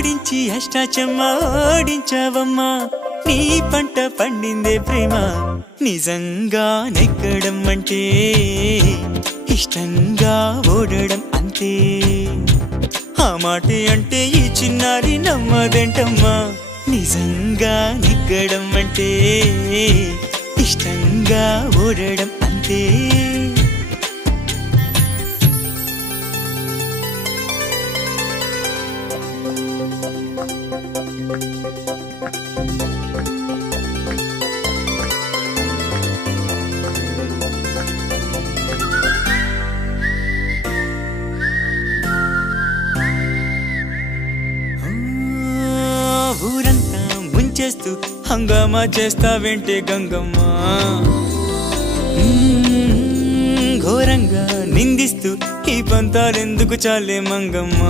ఓడించి అష్టాచమ్మ ఓడించావమ్మా నీ పంట పండిందే ప్రేమ నిజంగా నెగ్గడం అంటే ఇష్టంగా ఓడడం అంతే ఆ మాటే అంటే ఈ చిన్నారి నమ్మదేంటమ్మా నిజంగా నెగ్గడం అంటే ఇష్టంగా ఓడడం అంతే ఊరంతా ముంచేస్తూ హంగామా చేస్తావేంటే గంగమ్మ ఘోరంగా నిందిస్తూ ఈ పంతాలెందుకు చాలే మంగమ్మ